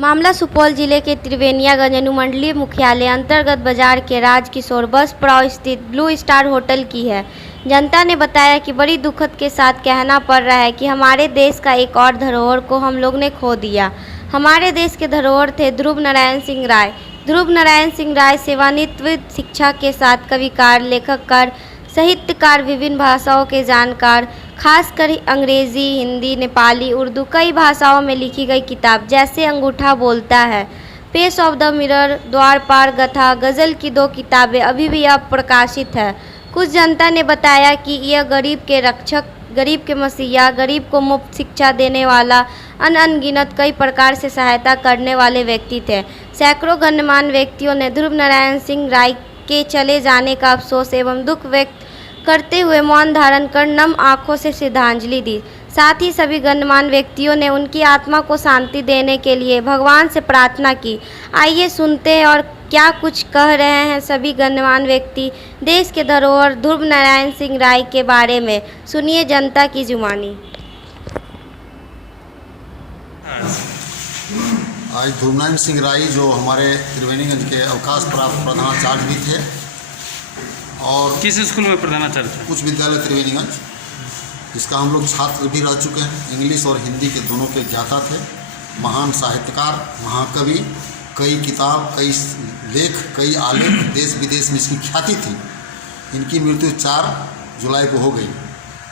मामला सुपौल जिले के त्रिवेणियागंज अनुमंडलीय मुख्यालय अंतर्गत बाजार के राजकिशोर बस पड़ाव स्थित ब्लू स्टार होटल की है। जनता ने बताया कि बड़ी दुखद के साथ कहना पड़ रहा है कि हमारे देश का एक और धरोहर को हम लोग ने खो दिया। हमारे देश के धरोहर थे ध्रुव नारायण सिंह राय। ध्रुव नारायण सिंह राय सेवानिवृत्त शिक्षा के साथ कविकार, लेखककार, साहित्यकार, विभिन्न भाषाओं के जानकार, खासकर अंग्रेजी, हिंदी, नेपाली, उर्दू कई भाषाओं में लिखी गई किताब जैसे अंगूठा बोलता है, फेस ऑफ द मिरर, द्वार पार गथा, गज़ल की 2 किताबें अभी भी अप्रकाशित है। कुछ जनता ने बताया कि यह गरीब के रक्षक, गरीब के मसीहा, गरीब को मुफ्त शिक्षा देने वाला, अनगिनत कई प्रकार से सहायता करने वाले व्यक्ति थे। सैकड़ों गण्यमान्य व्यक्तियों ने ध्रुव नारायण सिंह राय के चले जाने का अफसोस एवं दुख व्यक्त करते हुए मौन धारण कर नम आंखों से श्रद्धांजलि दी। साथ ही सभी गण्यमान्य व्यक्तियों ने उनकी आत्मा को शांति देने के लिए भगवान से प्रार्थना की। आइए सुनते हैं और क्या कुछ कह रहे हैं सभी गण्यमान्य व्यक्ति देश के धरोहर ध्रुव नारायण सिंह राय के बारे में। सुनिए जनता की जुबानी। आज ध्रुव नारायण सिंह राय जो हमारे त्रिवेणीगंज के अवकाश प्राप्त प्रधानाचार्य भी थे और किस स्कूल में प्रधानाचार्य थे? उच्च विद्यालय त्रिवेणीगंज, जिसका हम लोग छात्र भी रह चुके हैं। इंग्लिश और हिंदी के दोनों के ज्ञाता थे। महान साहित्यकार, महाकवि, कई किताब, कई लेख, कई आलेख देश विदेश में इसकी ख्याति थी। इनकी मृत्यु 4 जुलाई को हो गई।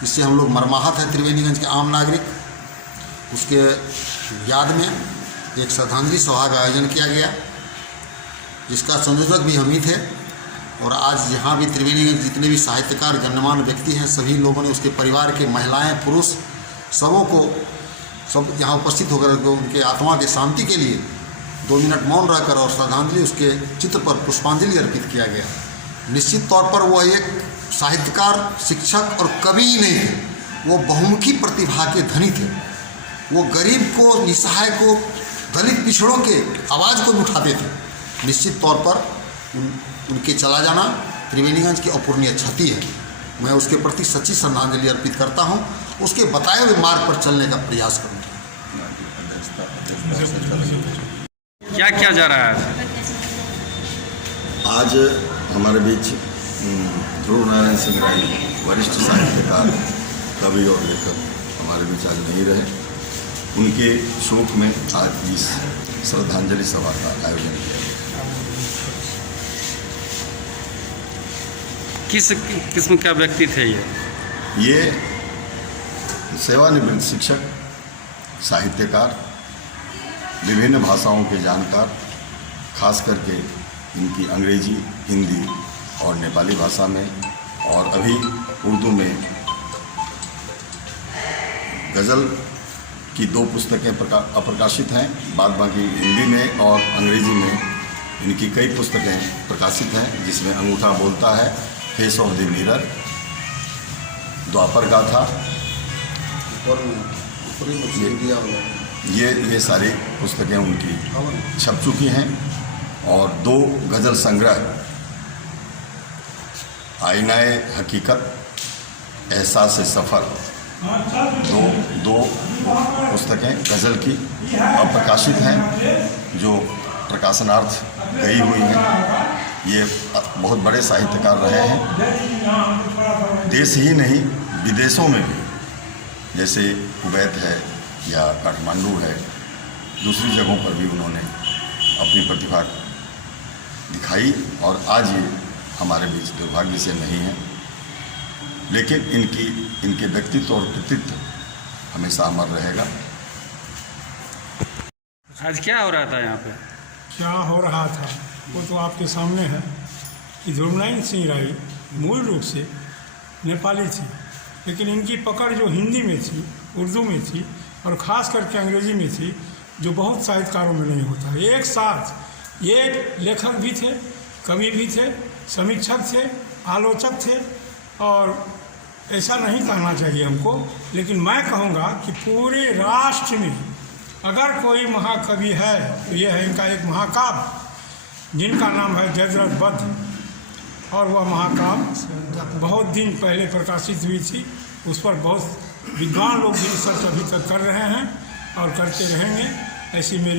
इससे हम लोग मर्माहत हैं त्रिवेणीगंज के आम नागरिक। उसके याद में एक श्रद्धांजलि सभा का आयोजन किया गया, जिसका संयोजक भी हम ही थे। और आज यहाँ भी त्रिवेणीगंज जितने भी साहित्यकार, गण्यमान्य व्यक्ति हैं, सभी लोगों ने उसके परिवार के महिलाएं, पुरुष सबों को सब यहाँ उपस्थित होकर उनके आत्मा की शांति के लिए 2 मिनट मौन रहकर और श्रद्धांजलि उसके चित्र पर पुष्पांजलि अर्पित किया गया। निश्चित तौर पर वह एक साहित्यकार, शिक्षक और कवि ही नहीं थे, वो बहुमुखी प्रतिभा के धनी थे। वो गरीब को, निसहाय को, दलित पिछड़ों के आवाज़ को भी उठाते थे। निश्चित तौर पर उनके चला जाना त्रिवेणीगंज की अपूर्णीय क्षति है। मैं उसके प्रति सच्ची श्रद्धांजलि अर्पित करता हूं। उसके बताए हुए मार्ग पर चलने का प्रयास करूंगा। क्या किया जा रहा है आज हमारे बीच? ध्रुव नारायण सिंह राय, वरिष्ठ साहित्यकार, कवि और लेखक हमारे बीच आज नहीं रहे। उनके शोक में आज इस श्रद्धांजलि सभा का आयोजन किया। किस किस्म का व्यक्ति थे ये सेवानिवृत्त शिक्षक, साहित्यकार, विभिन्न भाषाओं के जानकार, खास करके इनकी अंग्रेजी, हिंदी और नेपाली भाषा में और अभी उर्दू में गज़ल की 2 पुस्तकें अप्रकाशित हैं। बाद बाकी हिंदी में और अंग्रेजी में इनकी कई पुस्तकें प्रकाशित हैं, जिसमें अंगूठा बोलता है, फेस ऑफ द मिरर, द्वापर गाथा, ये सारी पुस्तकें उनकी छप चुकी हैं। और 2 गज़ल संग्रह, आईनाए हकीकत, एहसास सफ़र, दो पुस्तकें गज़ल की अप्रकाशित हैं, जो प्रकाशनार्थ गई हुई हैं। ये बहुत बड़े साहित्यकार रहे हैं, देश ही नहीं विदेशों में भी, जैसे कुवैत है या काठमांडू है, दूसरी जगहों पर भी उन्होंने अपनी प्रतिभा दिखाई। और आज ये हमारे बीच दुर्भाग्य से नहीं है, लेकिन इनके व्यक्तित्व और कृतित्व हमेशा अमर रहेगा। आज क्या हो रहा था यहाँ पे? क्या हो रहा था वो तो आपके सामने है कि ध्रुव नारायण सिंह राय मूल रूप से नेपाली थी, लेकिन इनकी पकड़ जो हिंदी में थी, उर्दू में थी और ख़ास करके अंग्रेज़ी में थी, जो बहुत साहित्यकारों में नहीं होता। एक साथ ये लेखक भी थे, कवि भी थे, समीक्षक थे, आलोचक थे। और ऐसा नहीं कहना चाहिए हमको, लेकिन मैं कहूँगा कि पूरे राष्ट्र में अगर कोई महाकवि है तो ये है इनका एक महाकाव्य, जिनका नाम है जयद्रथ वध। और वह महाकाव्य बहुत दिन पहले प्रकाशित हुई थी। उस पर बहुत विद्वान लोग भी रिसर्च अभी तक कर रहे हैं और करते रहेंगे। ऐसी मेरी